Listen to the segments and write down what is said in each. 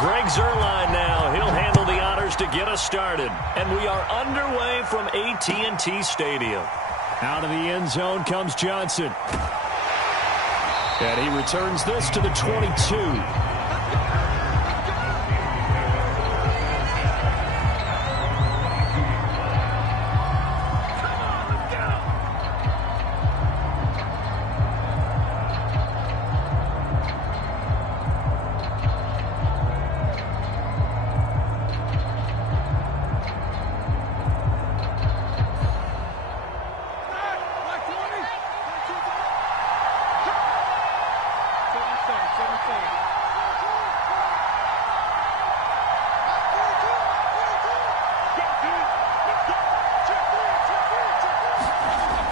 Greg Zuerlein now. He'll handle the honors to get us started. And we are underway from AT&T Stadium. Out of the end zone comes Johnson. And he returns this to the 22.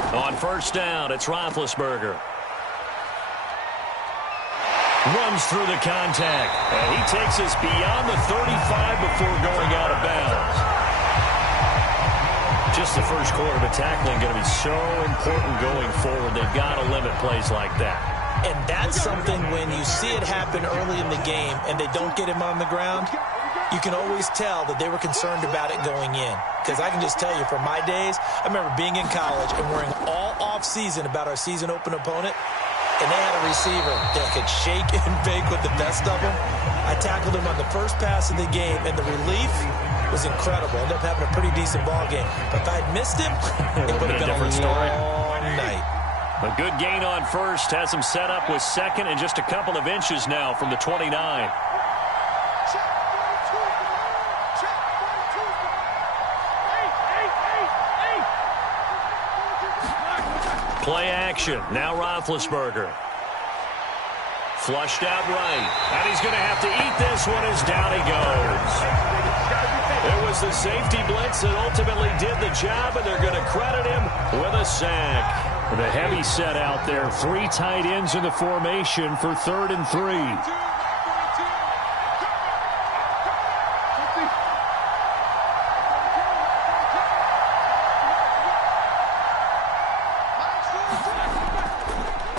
On first down, it's Roethlisberger. Runs through the contact. And he takes us beyond the 35 before going out of bounds. Just the first quarter, but tackling going to be so important going forward. They've got to limit plays like that. And that's something when you see it happen early in the game and they don't get him on the ground, you can always tell that they were concerned about it going in. Because I can just tell you, from my days, I remember being in college and worrying all off-season about our season-open opponent, and they had a receiver that could shake and bake with the best of them. I tackled him on the first pass of the game, and the relief was incredible. Ended up having a pretty decent ball game. But if I had missed him, it would have been a different story. Night. A good gain on first has him set up with second and just a couple of inches now from the 29. Play action. Now Roethlisberger. Flushed out right. And he's going to have to eat this one as down he goes. It was the safety blitz that ultimately did the job, and they're going to credit him with a sack. The heavy set out there. 3 tight ends in the formation for 3rd and 3.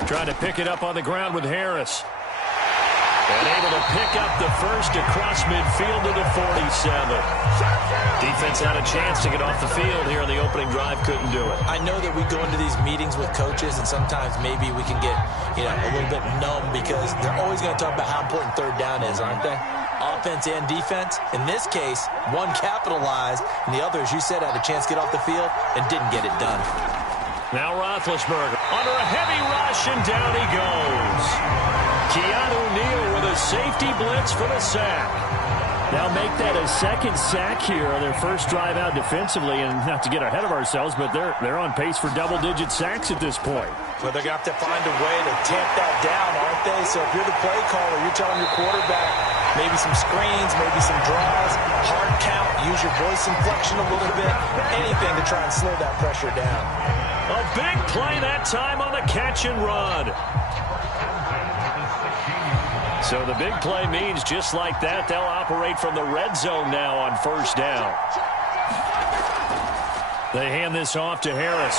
Trying to pick it up on the ground with Harris. And able to pick up the first across midfield to the 47. Defense had a chance to get off the field here on the opening drive. Couldn't do it. I know that we go into these meetings with coaches, and sometimes maybe we can get, a little bit numb because they're always going to talk about how important third down is, aren't they? Offense and defense. In this case, one capitalized, and the other, as you said, had a chance to get off the field and didn't get it done. Now Roethlisberger under a heavy rush, and down he goes. Keanu Neal with a safety blitz for the sack. Now make that a second sack here on their first drive out defensively, and not to get ahead of ourselves, but they're on pace for double-digit sacks at this point. Well, they're going to have to find a way to tamp that down, aren't they? So if you're the play caller, you're telling your quarterback maybe some screens, maybe some draws, hard count, use your voice inflection a little bit, anything to try and slow that pressure down. A big play that time on the catch and run. So the big play means just like that, they'll operate from the red zone now on first down. They hand this off to Harris.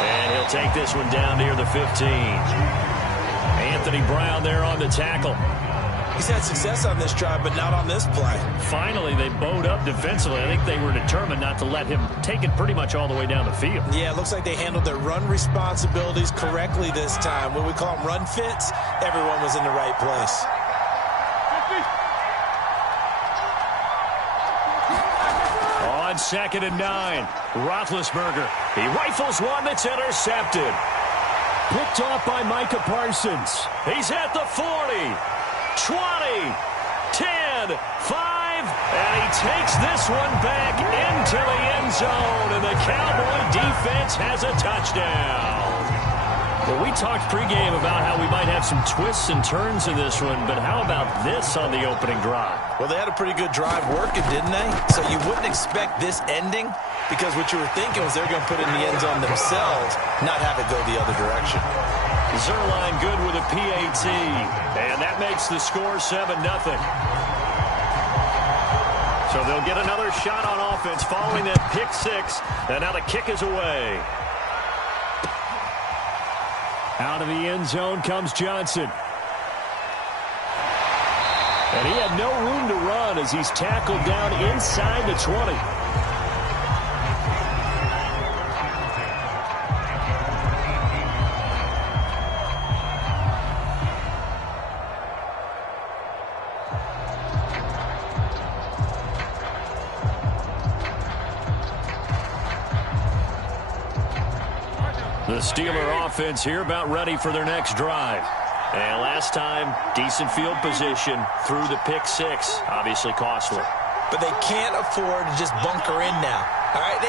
And he'll take this one down near the 15. Anthony Brown there on the tackle. He's had success on this drive, but not on this play. Finally, they bowed up defensively. I think they were determined not to let him take it pretty much all the way down the field. Yeah, it looks like they handled their run responsibilities correctly this time. When we call them run fits, everyone was in the right place. On 2nd and 9, Roethlisberger. He rifles one that's intercepted. Picked off by Micah Parsons. He's at the 40. 20, 10, 5, and he takes this one back into the end zone, and the Cowboy defense has a touchdown. Well, we talked pregame about how we might have some twists and turns in this one, but how about this on the opening drive? Well, they had a pretty good drive working, didn't they? So you wouldn't expect this ending, because what you were thinking was they're going to put it in the end zone themselves, not have it go the other direction. Zuerlein good with a PAT, and that makes the score 7-0. So they'll get another shot on offense following that pick 6, and now the kick is away. Out of the end zone comes Johnson. And he had no room to run as he's tackled down inside the 20. The Steeler offense here about ready for their next drive. And last time, decent field position through the pick six. Obviously costly. But they can't afford to just bunker in now. All right,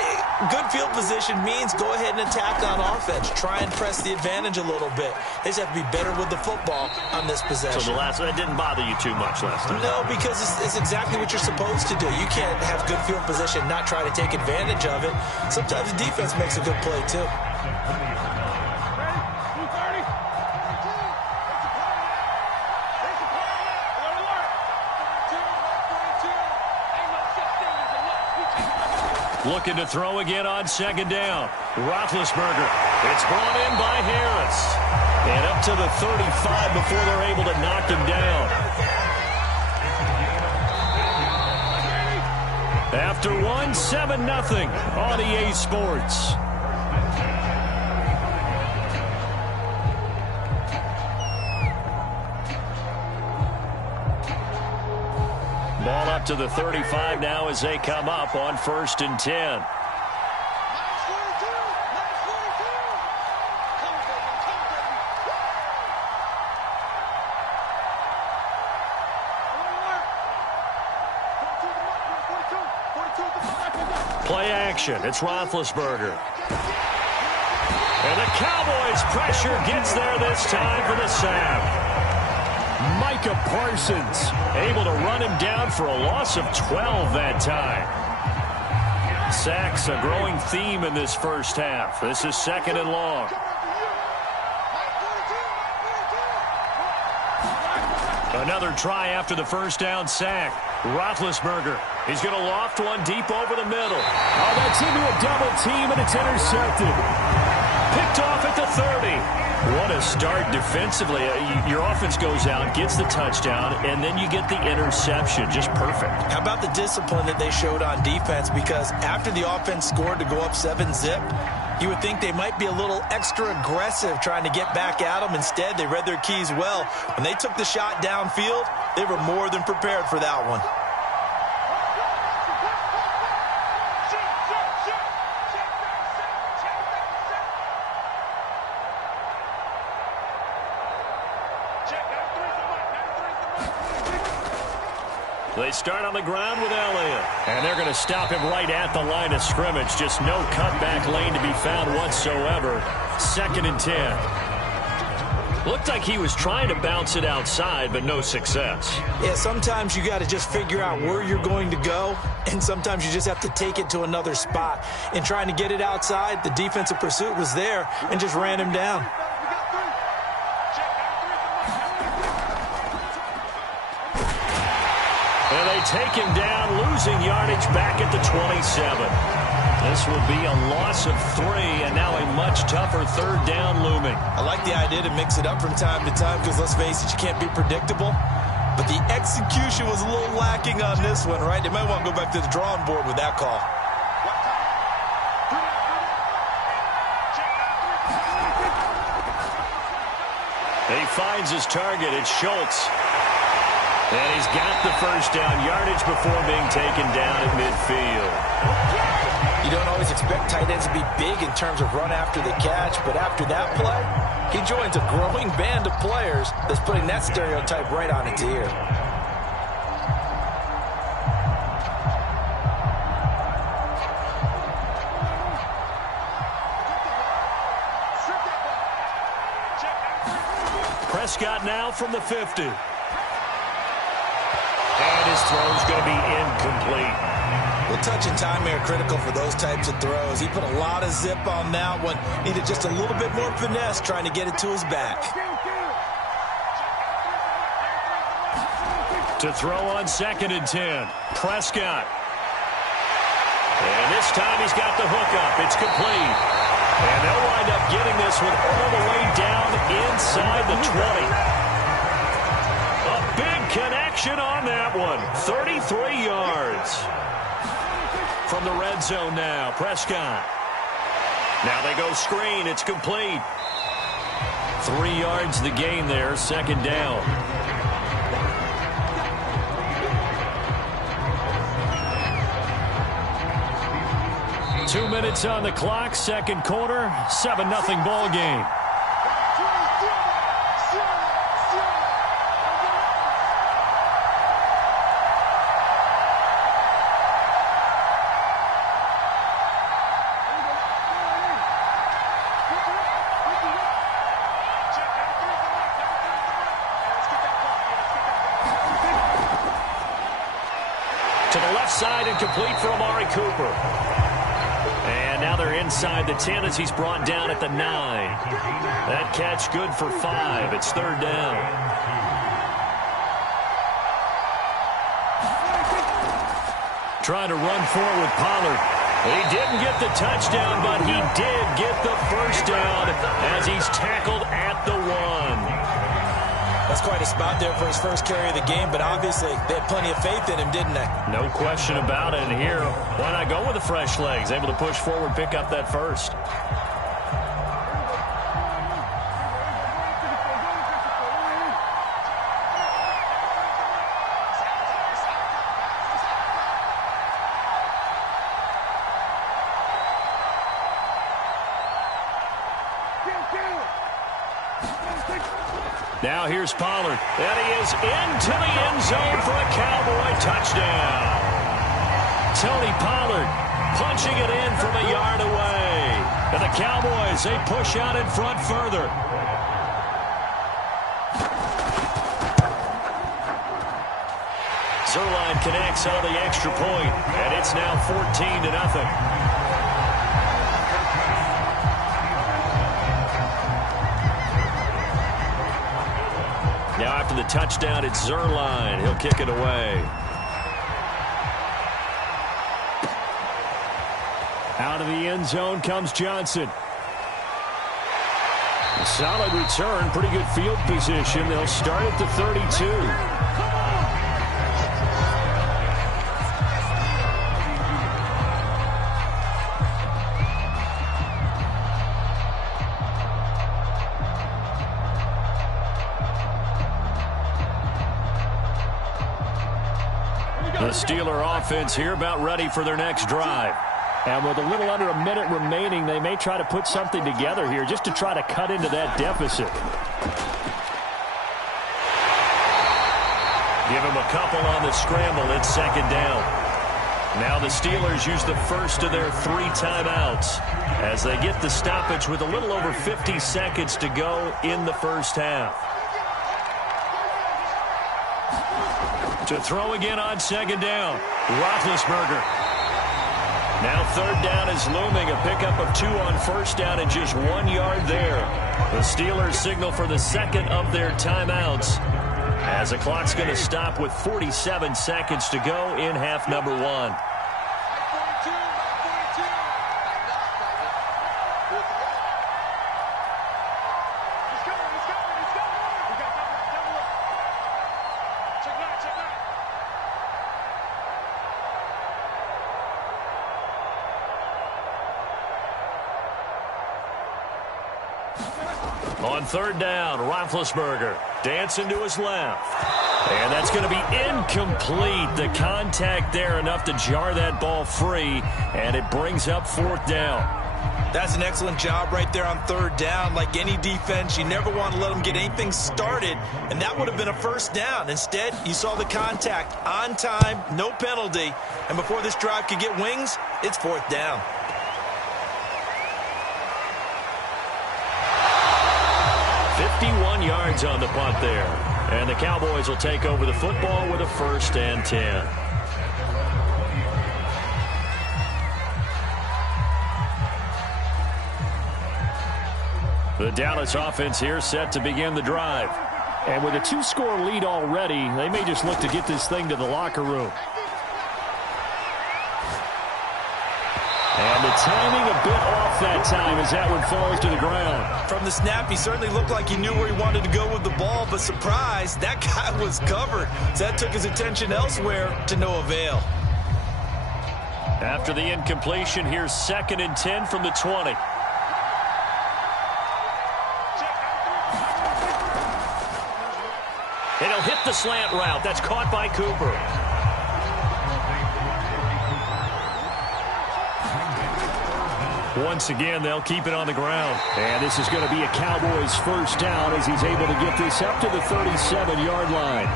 good field position means go ahead and attack on offense. Try and press the advantage a little bit. They just have to be better with the football on this possession. So that didn't bother you too much last time? No, because it's exactly what you're supposed to do. You can't have good field position, not try to take advantage of it. Sometimes the defense makes a good play, too. Looking to throw again on second down. Roethlisberger. It's brought in by Harris. And up to the 35 before they're able to knock him down. After 7-0 on EA Sports. Ball up to the 35 now as they come up on 1st and 10. Play action. It's Roethlisberger. And the Cowboys' pressure gets there this time for the sack. Micah Parsons able to run him down for a loss of 12 that time. Sacks a growing theme in this first half. This is 2nd and long. Another try after the first down sack. Roethlisberger. He's going to loft one deep over the middle. Oh, that's into a double team, and it's intercepted. Picked off at the 30. What a start defensively. Your offense goes out, gets the touchdown, and then you get the interception. Just perfect. How about the discipline that they showed on defense? Because after the offense scored to go up 7-zip, you would think they might be a little extra aggressive trying to get back at them. Instead, they read their keys well. When they took the shot downfield, they were more than prepared for that one. They start on the ground with Elliott. And they're going to stop him right at the line of scrimmage. Just no cutback lane to be found whatsoever. 2nd and 10. Looked like he was trying to bounce it outside, but no success. Yeah, sometimes you got to just figure out where you're going to go, and sometimes you just have to take it to another spot. In trying to get it outside, the defensive pursuit was there and just ran him down. And they take him down, losing yardage back at the 27. This will be a loss of 3, and now a much tougher 3rd down looming. I like the idea to mix it up from time to time because, let's face it, you can't be predictable. But the execution was a little lacking on this one, right? They might want to go back to the drawing board with that call. He finds his target. It's Schultz. And he's got the first down yardage before being taken down at midfield. You don't always expect tight ends to be big in terms of run after the catch, but after that play, he joins a growing band of players that's putting that stereotype right on its ear. Prescott now from the 50. And his throw's going to be incomplete. Well, touch and time are critical for those types of throws. He put a lot of zip on that one. Needed just a little bit more finesse trying to get it to his back. To throw on 2nd and 10. Prescott. And this time he's got the hook up. It's complete. And they'll wind up getting this one all the way down inside the 20. A big connection completion on that one. 33 yards. From the red zone now, Prescott. Now they go screen. It's complete. 3 yards the gain there, second down. Two minutes on the clock, second quarter, 7-0 ball game. To the left side and complete for Amari Cooper. And now they're inside the 10 as he's brought down at the 9. That catch good for 5. It's third down. Trying to run forward with Pollard. He didn't get the touchdown, but he did get the first down as he's tackled at the 1. That's quite a spot there for his first carry of the game, but obviously they had plenty of faith in him, didn't they? No question about it. And here, why not go with the fresh legs? Able to push forward, pick up that first. Now here's Pollard. And he is into the end zone for a Cowboy touchdown. Tony Pollard punching it in from a yard away. And the Cowboys, they push out in front further. Zerline connects on the extra point, and it's now 14-0. Now after the touchdown, it's Zerline. He'll kick it away. Out of the end zone comes Johnson. A solid return, pretty good field position. They'll start at the 32. The Steeler offense here about ready for their next drive. And with a little under a minute remaining, they may try to put something together here just to try to cut into that deficit. Give him a couple on the scramble. It's second down. Now the Steelers use the first of their 3 timeouts as they get the stoppage with a little over 50 seconds to go in the first half. To throw again on second down, Roethlisberger. Now third down is looming, a pickup of 2 on first down and just 1 yard there. The Steelers signal for the second of their timeouts as the clock's going to stop with 47 seconds to go in half number 1. On third down, Roethlisberger dancing to his left. And that's going to be incomplete. The contact there enough to jar that ball free, and it brings up fourth down. That's an excellent job right there on third down. Like any defense, you never want to let them get anything started, and that would have been a first down. Instead, you saw the contact on time, no penalty, and before this drive could get wings, it's fourth down. .51 yards on the punt there. And the Cowboys will take over the football with a 1st and 10. The Dallas offense here set to begin the drive. And with a 2-score lead already, they may just look to get this thing to the locker room. And the timing a bit off that time as that one falls to the ground. From the snap, he certainly looked like he knew where he wanted to go with the ball, but surprise, that guy was covered. So that took his attention elsewhere to no avail. After the incompletion, here's 2nd and 10 from the 20. And he'll hit the slant route. That's caught by Cooper. Once again, they'll keep it on the ground. And this is going to be a Cowboys first down as he's able to get this up to the 37-yard line.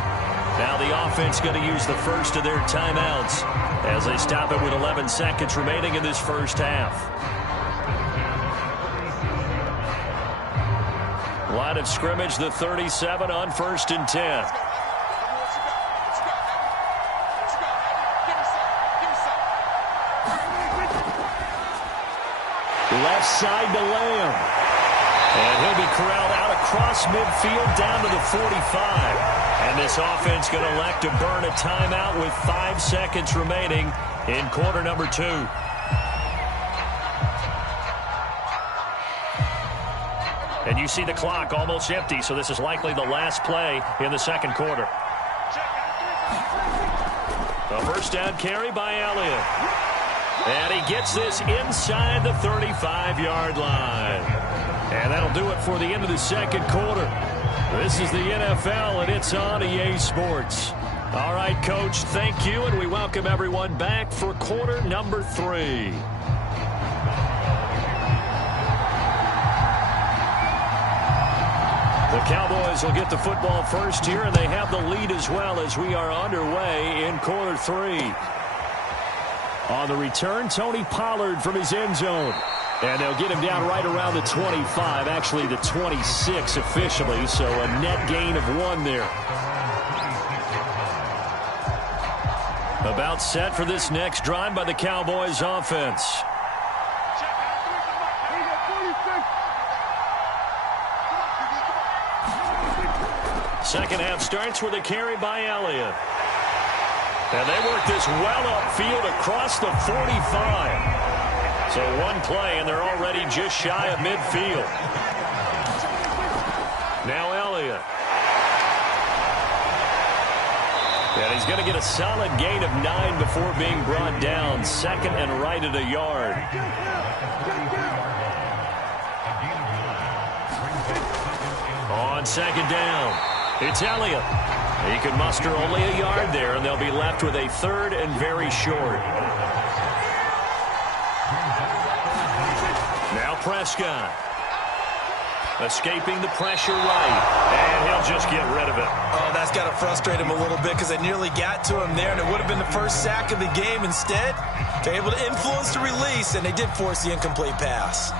Now the offense going to use the first of their timeouts as they stop it with 11 seconds remaining in this first half. Line of scrimmage, the 37 on 1st and 10. Left side to Lamb. And he'll be corralled out across midfield down to the 45. And this offense going to elect to burn a timeout with 5 seconds remaining in quarter number 2. And you see the clock almost empty, so this is likely the last play in the second quarter. A first down carry by Elliott. And he gets this inside the 35-yard line. And that'll do it for the end of the second quarter. This is the NFL, and it's on EA Sports. All right, Coach, thank you, and we welcome everyone back for quarter number 3. The Cowboys will get the football first here, and they have the lead as well as we are underway in quarter 3. On the return, Tony Pollard from his end zone. And they'll get him down right around the 25, actually the 26 officially, so a net gain of 1 there. About set for this next drive by the Cowboys offense. Second half starts with a carry by Elliott. And they work this well upfield across the 45. So one play, and they're already just shy of midfield. Now Elliott. And he's going to get a solid gain of 9 before being brought down. 2nd and right at a yard. On 2nd down, it's Elliott. He can muster only a yard there, and they'll be left with a 3rd and very short. Now Prescott. Escaping the pressure right, and he'll just get rid of it. Oh, that's got to frustrate him a little bit because they nearly got to him there, and it would have been the first sack of the game. Instead, they're able to influence the release, and they did force the incomplete pass.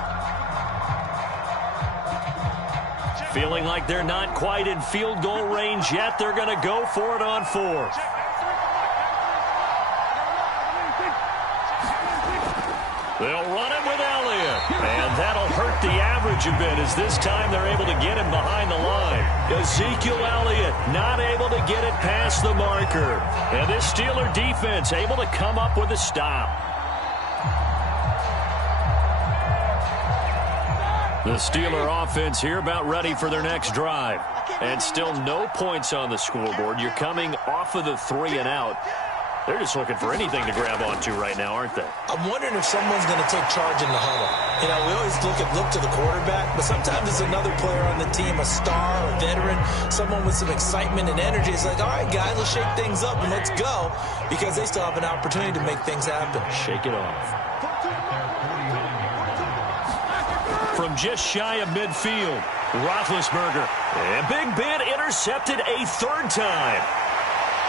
Feeling like they're not quite in field goal range yet, they're going to go for it on 4th. They'll run it with Elliott, and that'll hurt the average a bit as this time they're able to get him behind the line. Ezekiel Elliott not able to get it past the marker. And this Steeler defense able to come up with a stop. The Steeler offense here about ready for their next drive. And still no points on the scoreboard. You're coming off of the 3 and out. They're just looking for anything to grab onto right now, aren't they? I'm wondering if someone's going to take charge in the huddle. You know, we always look to the quarterback, but sometimes it's another player on the team, a star, a veteran, someone with some excitement and energy. It's like, all right, guys, let's shake things up and let's go, because they still have an opportunity to make things happen. Shake it off. From just shy of midfield, Roethlisberger. And Big Ben intercepted a 3rd time.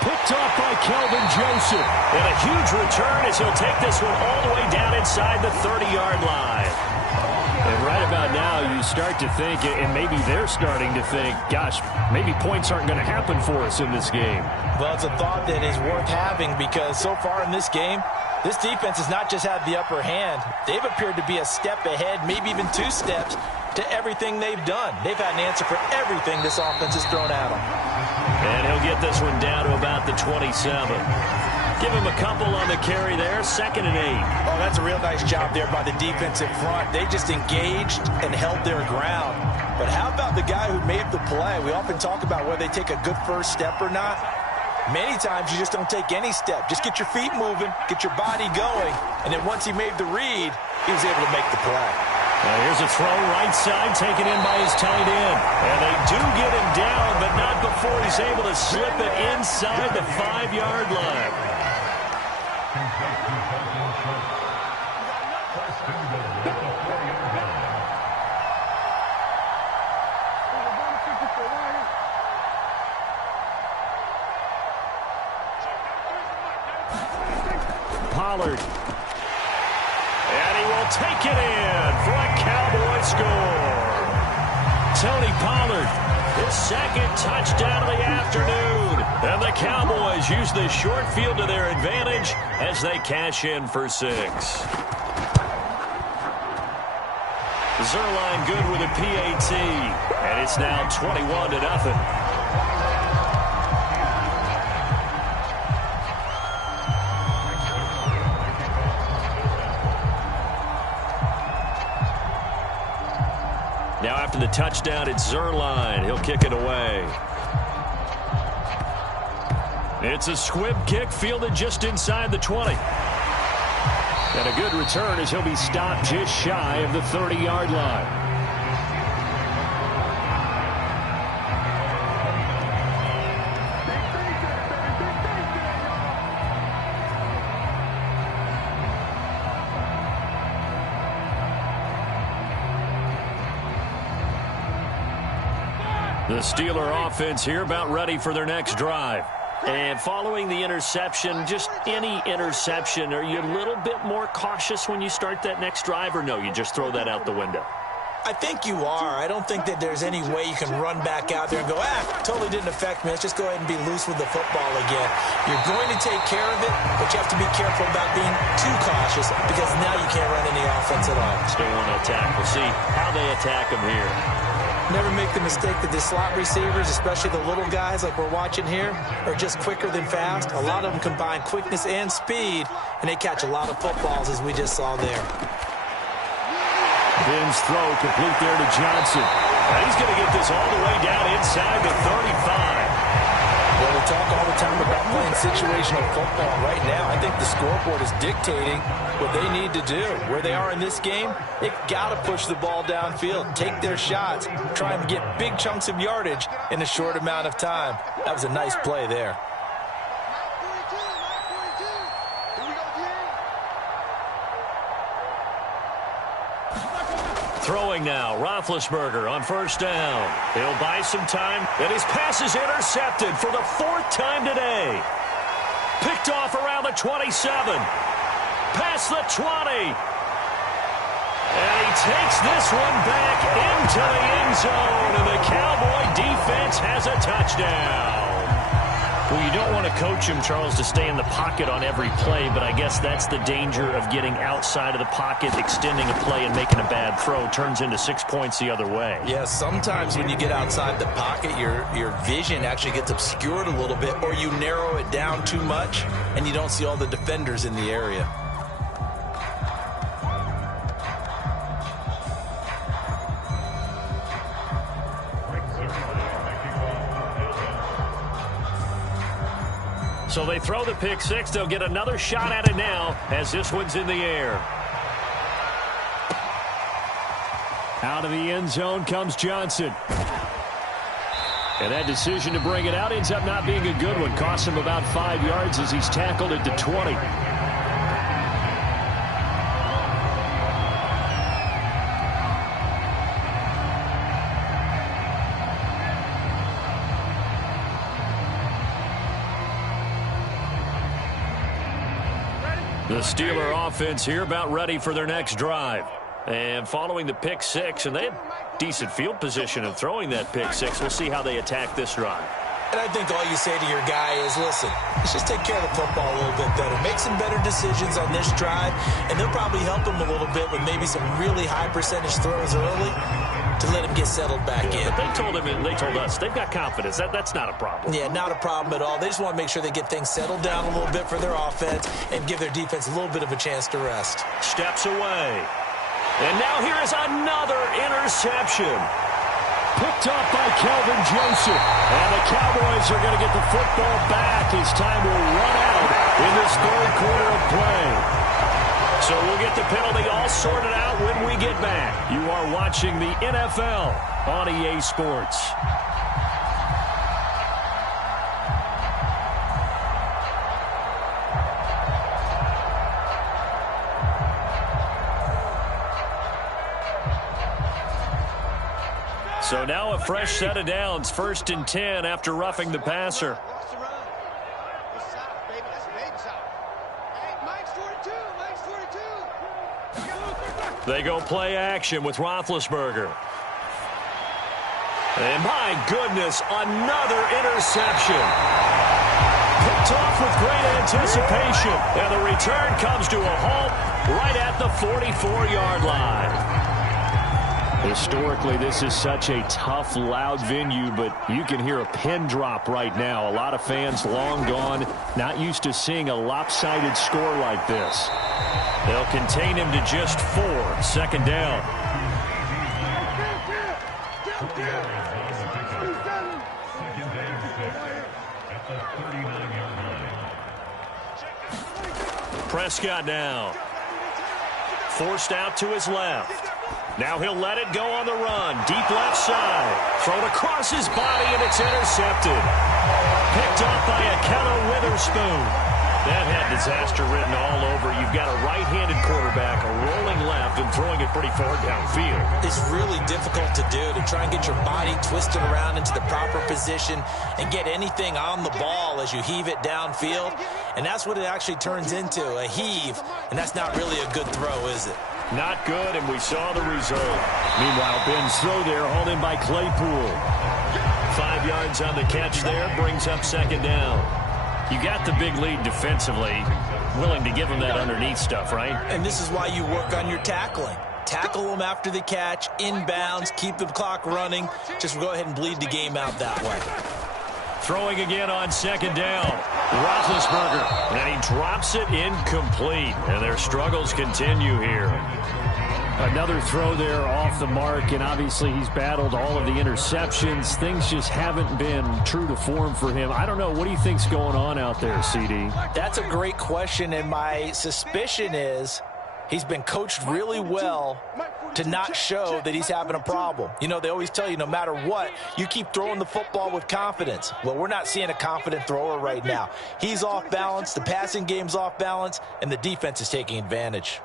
Picked off by Kelvin Joseph. And a huge return as he'll take this one all the way down inside the 30-yard line. And right about now, you start to think, and maybe they're starting to think, gosh, maybe points aren't going to happen for us in this game. Well, it's a thought that is worth having because so far in this game, this defense has not just had the upper hand. They've appeared to be a step ahead, maybe even 2 steps, to everything they've done. They've had an answer for everything this offense has thrown at them. And he'll get this one down to about the 27. Give him a couple on the carry there, 2nd and 8. Oh, that's a real nice job there by the defensive front. They just engaged and held their ground. But how about the guy who made the play? We often talk about whether they take a good first step or not. Many times you just don't take any step. Just get your feet moving, get your body going, and then once he made the read, he was able to make the play. Here's a throw right side taken in by his tight end. And they do get him down, but not before he's able to slip it inside the 5-yard line. Pollard. And he will take it in for a Cowboy score. Tony Pollard, his 2nd touchdown of the afternoon. And the Cowboys use the short field to their advantage as they cash in for 6. Zerline good with a PAT. And it's now 21-0. Now after the touchdown, it's Zerline. He'll kick it away. It's a squib kick fielded just inside the 20. And a good return as he'll be stopped just shy of the 30-yard line. The Steeler offense here about ready for their next drive. And following the interception, just any interception, are you a little bit more cautious when you start that next drive, or no, you just throw that out the window? I think you are. I don't think that there's any way you can run back out there and go, totally didn't affect me. Let's just go ahead and be loose with the football again. You're going to take care of it, but you have to be careful about being too cautious because now you can't run any offense at all. Still want to attack. We'll see how they attack them here. Never make the mistake that the slot receivers, especially the little guys like we're watching here, are just quicker than fast. A lot of them combine quickness and speed, and they catch a lot of footballs, as we just saw there. Ben's throw complete there to Johnson. And he's going to get this all the way down inside the 35. Well, we talk all the time about playing situational football. Right now, I think the scoreboard is dictating what they need to do. Where they are in this game, they've got to push the ball downfield, take their shots, try and get big chunks of yardage in a short amount of time. That was a nice play there. Throwing now, Roethlisberger on 1st down. He'll buy some time, and his pass is intercepted for the 4th time today. Picked off around the 27. Past the 20. And he takes this one back into the end zone, and the Cowboy defense has a touchdown. Well, you don't want to coach him, Charles, to stay in the pocket on every play, but I guess that's the danger of getting outside of the pocket, extending a play, and making a bad throw. Turns into 6 points the other way. Yeah, sometimes when you get outside the pocket, your vision actually gets obscured a little bit, or you narrow it down too much, and you don't see all the defenders in the area. So they throw the pick six. They'll get another shot at it now as this one's in the air. Out of the end zone comes Johnson. And that decision to bring it out ends up not being a good one. Costs him about 5 yards as he's tackled at the 20. The Steeler offense here about ready for their next drive. And following the pick six, and they had decent field position of throwing that pick six. We'll see how they attack this drive. And I think all you say to your guy is, listen, let's just take care of the football a little bit better. Make some better decisions on this drive, and they'll probably help him a little bit with maybe some really high percentage throws early. to let him get settled back in. But they told us they've got confidence. That's not a problem. Yeah, not a problem at all. They just want to make sure they get things settled down a little bit for their offense and give their defense a little bit of a chance to rest. Steps away. And now here is another interception. Picked up by Kelvin Joseph. And the Cowboys are going to get the football back as time will run out in this third quarter of play. So we'll get the penalty all sorted out when we get back. You are watching the NFL on EA Sports. So now a fresh set of downs, 1st and 10 after roughing the passer. They go play action with Roethlisberger. And my goodness, another interception. Picked off with great anticipation. And the return comes to a halt right at the 44-yard line. Historically, this is such a tough, loud venue, but you can hear a pin drop right now. A lot of fans long gone, not used to seeing a lopsided score like this. They'll contain him to just 4. 2nd down. Prescott now. Forced out to his left. Now he'll let it go on the run. Deep left side. Thrown across his body, and it's intercepted. Picked off by Akello Witherspoon. That had disaster written all over. You've got a right-handed quarterback, a rolling left, and throwing it pretty far downfield. It's really difficult to do, to try and get your body twisted around into the proper position and get anything on the ball as you heave it downfield. And that's what it actually turns into, a heave. And that's not really a good throw, is it? Not good, and we saw the result. Meanwhile, Ben's throw there hauled in by Claypool. 5 yards on the catch there, brings up 2nd down. You got the big lead defensively, willing to give them that underneath stuff, right? And this is why you work on your tackling. Tackle them after the catch, inbounds, keep the clock running. Just go ahead and bleed the game out that way. Throwing again on 2nd down. Roethlisberger, and he drops it incomplete. And their struggles continue here. Another throw there off the mark, and obviously he's battled all of the interceptions. Things just haven't been true to form for him. I don't know. What do you think's going on out there, CD? That's a great question, and my suspicion is he's been coached really well to not show that he's having a problem. You know, they always tell you no matter what, you keep throwing the football with confidence. Well, we're not seeing a confident thrower right now. He's off balance, the passing game's off balance, and the defense is taking advantage.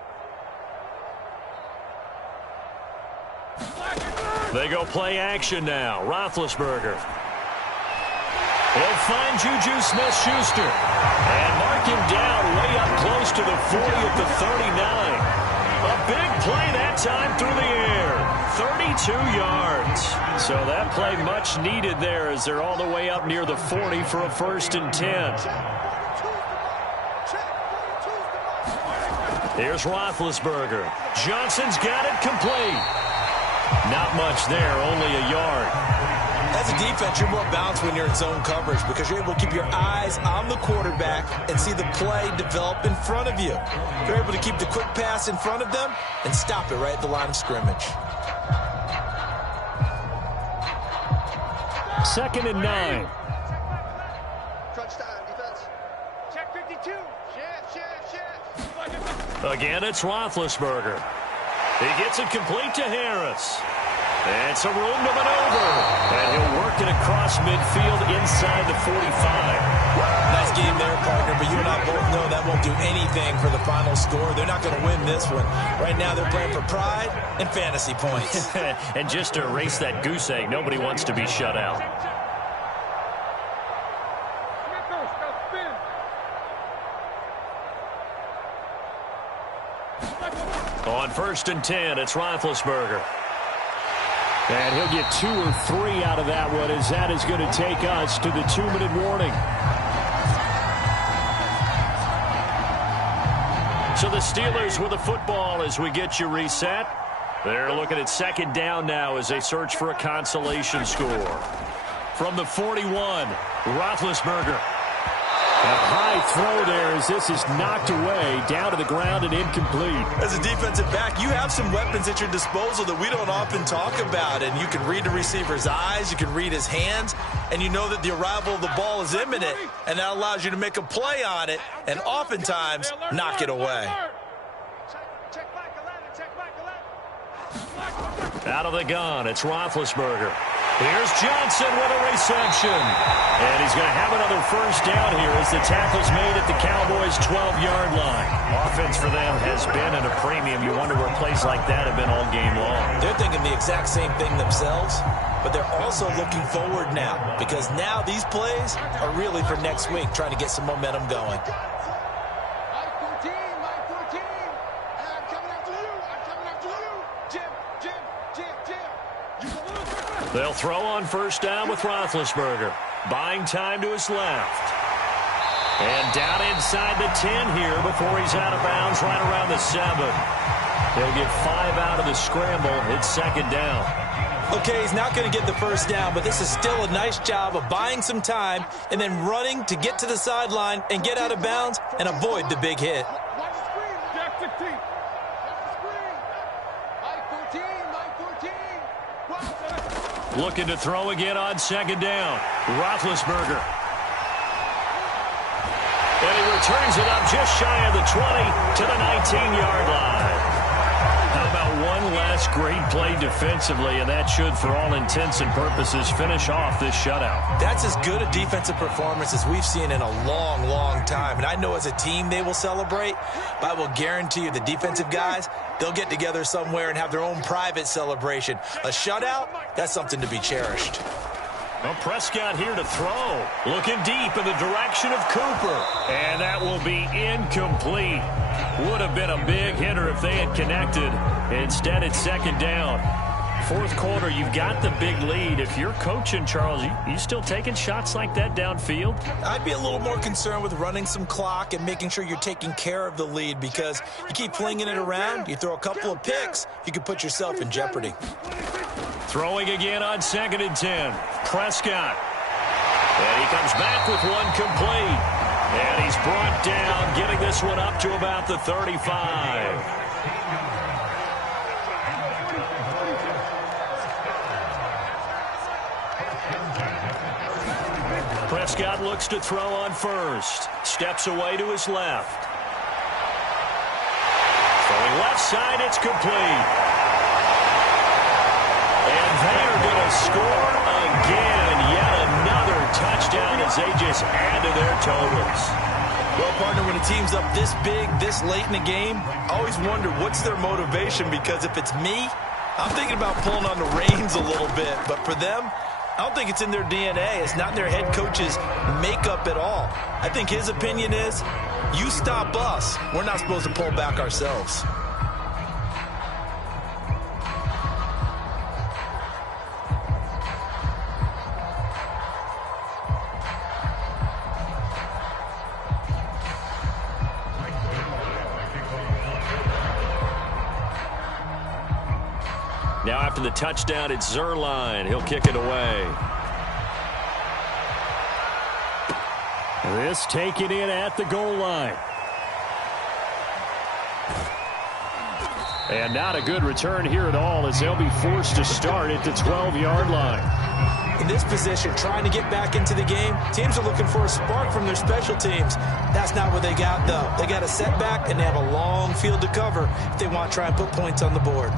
They go play action now. Roethlisberger. He'll find Juju Smith-Schuster and mark him down way up close to the 40 at the 39. A big play that time through the air. 32 yards. So that play much needed there as they're all the way up near the 40 for a 1st and 10. Here's Roethlisberger. Johnson's got it complete. Not much there, only a yard. As a defense, you're more balanced when you're in zone coverage because you're able to keep your eyes on the quarterback and see the play develop in front of you. You're able to keep the quick pass in front of them and stop it right at the line of scrimmage. 2nd and 9. Crunch time, defense. Check 52. Shift. Again, it's Roethlisberger. He gets it complete to Harris. And some room to maneuver. And he'll work it across midfield inside the 45. Nice game there, partner, but you and I both know that won't do anything for the final score. They're not going to win this one. Right now they're playing for pride and fantasy points. And just to erase that goose egg, nobody wants to be shut out. On 1st and 10, it's Roethlisberger. And he'll get 2 or 3 out of that one as that is going to take us to the 2-minute warning. So the Steelers with the football as we get you reset. They're looking at second down now as they search for a consolation score. From the 41, Roethlisberger. A high throw there as this is knocked away, down to the ground and incomplete. As a defensive back, you have some weapons at your disposal that we don't often talk about. And you can read the receiver's eyes, you can read his hands, and you know that the arrival of the ball is imminent. And that allows you to make a play on it and oftentimes knock it away. Out of the gun, it's Roethlisberger. Here's Johnson with a reception. And he's going to have another first down here as the tackle's made at the Cowboys' 12-yard line. Offense for them has been at a premium. You wonder where plays like that have been all game long. They're thinking the exact same thing themselves, but they're also looking forward now because now these plays are really for next week, trying to get some momentum going. They'll throw on first down with Roethlisberger. Buying time to his left. And down inside the 10 here before he's out of bounds right around the 7. They'll get 5 out of the scramble. It's second down. Okay, he's not going to get the first down, but this is still a nice job of buying some time and then running to get to the sideline and get out of bounds and avoid the big hit. Looking to throw again on second down. Roethlisberger. And he returns it up just shy of the 20 to the 19-yard line. How about one last great play defensively, and that should, for all intents and purposes, finish off this shutout. That's as good a defensive performance as we've seen in a long, long time. And I know as a team they will celebrate, but I will guarantee you the defensive guys, they'll get together somewhere and have their own private celebration. A shutout, that's something to be cherished. Well, Prescott here to throw. Looking deep in the direction of Cooper. And that will be incomplete. Would have been a big hitter if they had connected. Instead, it's second down. Fourth quarter, you've got the big lead. If you're coaching, Charles, you still taking shots like that downfield? I'd be a little more concerned with running some clock and making sure you're taking care of the lead because you keep flinging it around, you throw a couple of picks, you can put yourself in jeopardy. Throwing again on second and 10. Prescott. And he comes back with one complete. And he's brought down, getting this one up to about the 35. Prescott looks to throw on first. Steps away to his left. Throwing left side, it's complete. And they're going to score again. Yet another touchdown as they just add to their totals. Well, partner, when a team's up this big, this late in the game, I always wonder what's their motivation, because if it's me, I'm thinking about pulling on the reins a little bit. But for them, I don't think it's in their DNA. It's not in their head coach's makeup at all. I think his opinion is, you stop us, we're not supposed to pull back ourselves. Now after the touchdown, it's Zerline. He'll kick it away. This taken in at the goal line. And not a good return here at all as they'll be forced to start at the 12-yard line. In this position, trying to get back into the game, teams are looking for a spark from their special teams. That's not what they got, though. They got a setback, and they have a long field to cover if they want to try and put points on the board.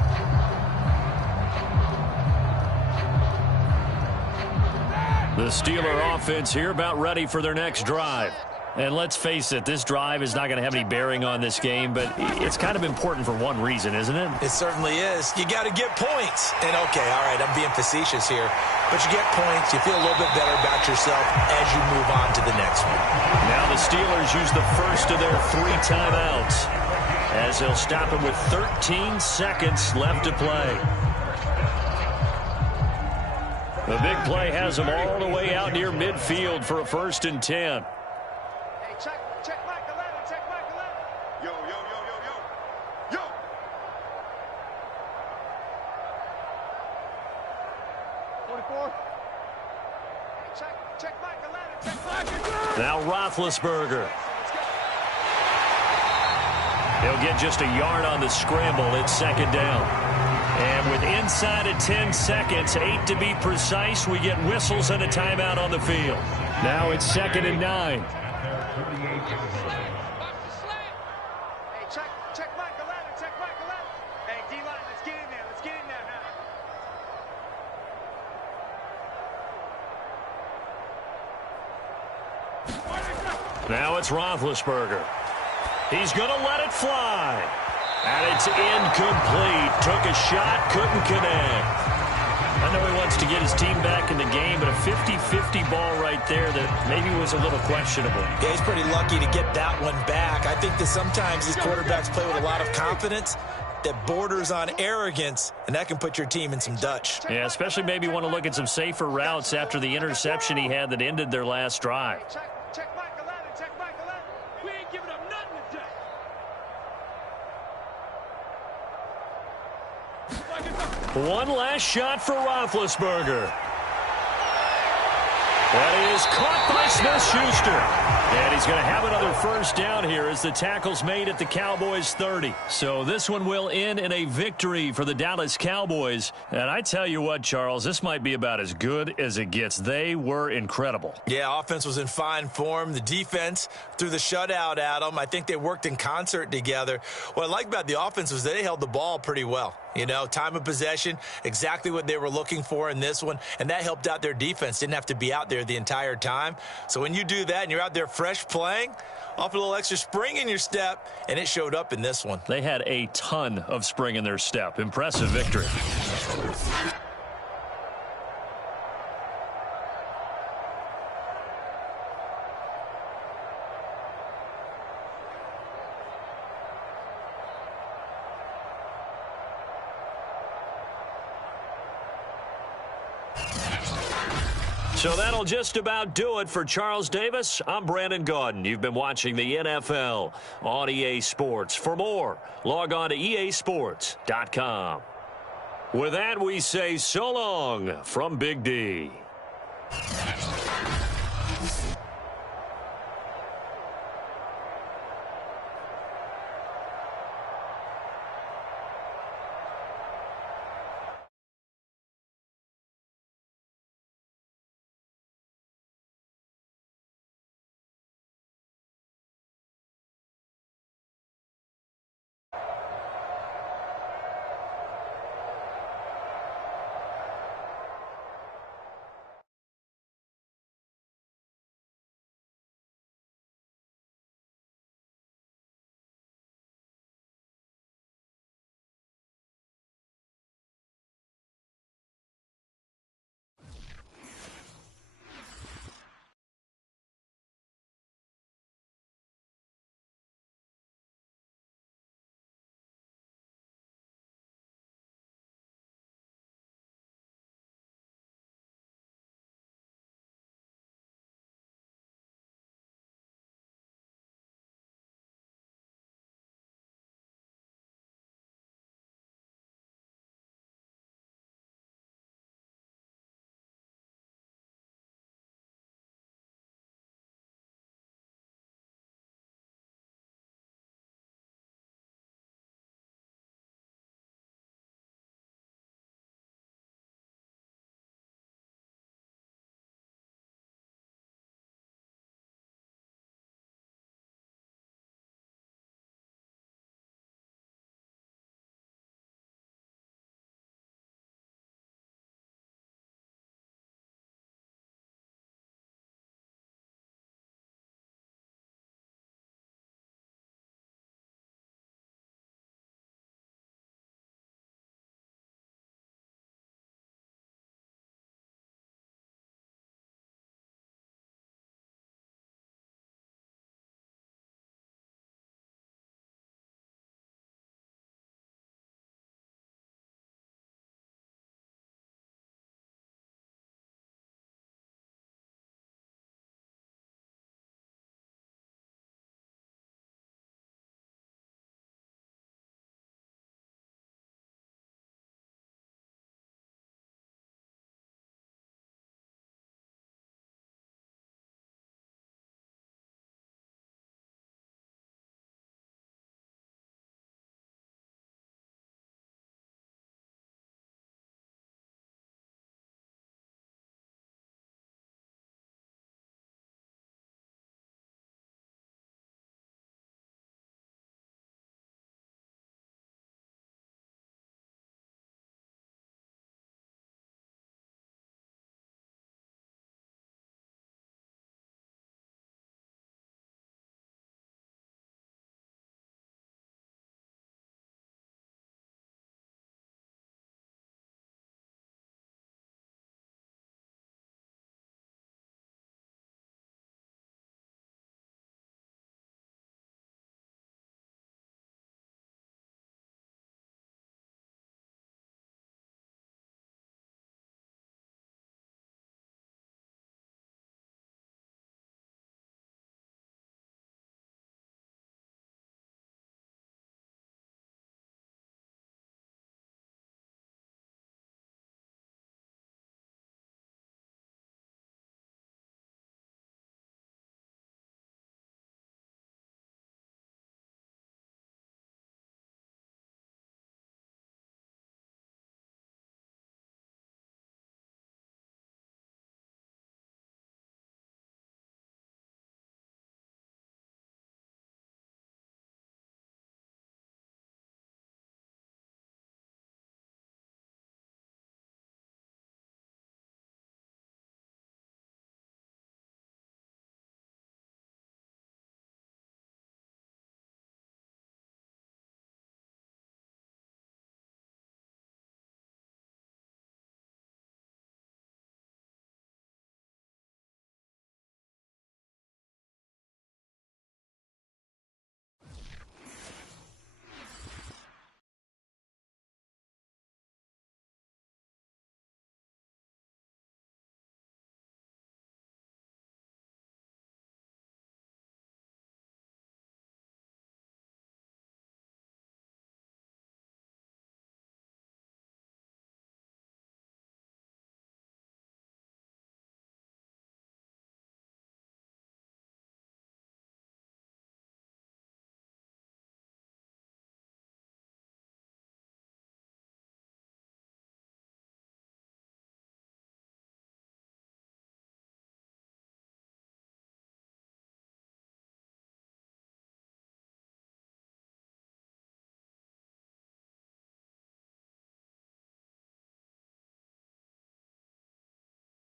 The Steeler offense here about ready for their next drive. And let's face it, this drive is not going to have any bearing on this game, but it's kind of important for one reason, isn't it? It certainly is. You got to get points. And, okay, all right, I'm being facetious here. But you get points, you feel a little bit better about yourself as you move on to the next one. Now the Steelers use the first of their 3 timeouts as they'll stop it with 13 seconds left to play. The big play has them all the way out near midfield for a 1st and 10. Check Mike 11, check Mike 11. Yo. Now Roethlisberger. He'll get just a yard on the scramble. It's second down. And with inside of 10 seconds, 8 to be precise, we get whistles and a timeout on the field. Now it's 2nd and 9. Hey, check Mike 11, check Mike 11. Hey, D-line, let's get in there, let's get in there now. Now it's Roethlisberger. He's going to let it fly. And it's incomplete. Took a shot, couldn't connect. I know he wants to get his team back in the game, but a 50-50 ball right there that maybe was a little questionable. Yeah, he's pretty lucky to get that one back. I think that sometimes these quarterbacks play with a lot of confidence that borders on arrogance, and that can put your team in some Dutch. Yeah, especially maybe want to look at some safer routes after the interception he had that ended their last drive. Check Mike 11, check Mike 11. We ain't giving up nothing today. One last shot for Roethlisberger. That is caught by Smith-Schuster. And he's going to have another first down here as the tackle's made at the Cowboys' 30. So this one will end in a victory for the Dallas Cowboys. And I tell you what, Charles, this might be about as good as it gets. They were incredible. Yeah, offense was in fine form. The defense threw the shutout at them. I think they worked in concert together. What I like about the offense was they held the ball pretty well. You know, time of possession, exactly what they were looking for in this one, and that helped out their defense. Didn't have to be out there the entire time. So when you do that and you're out there fresh playing, off a little extra spring in your step, and it showed up in this one. They had a ton of spring in their step. Impressive victory. So that'll just about do it for Charles Davis. I'm Brandon Gaudin. You've been watching the NFL on EA Sports. For more, log on to easports.com. With that, we say so long from Big D.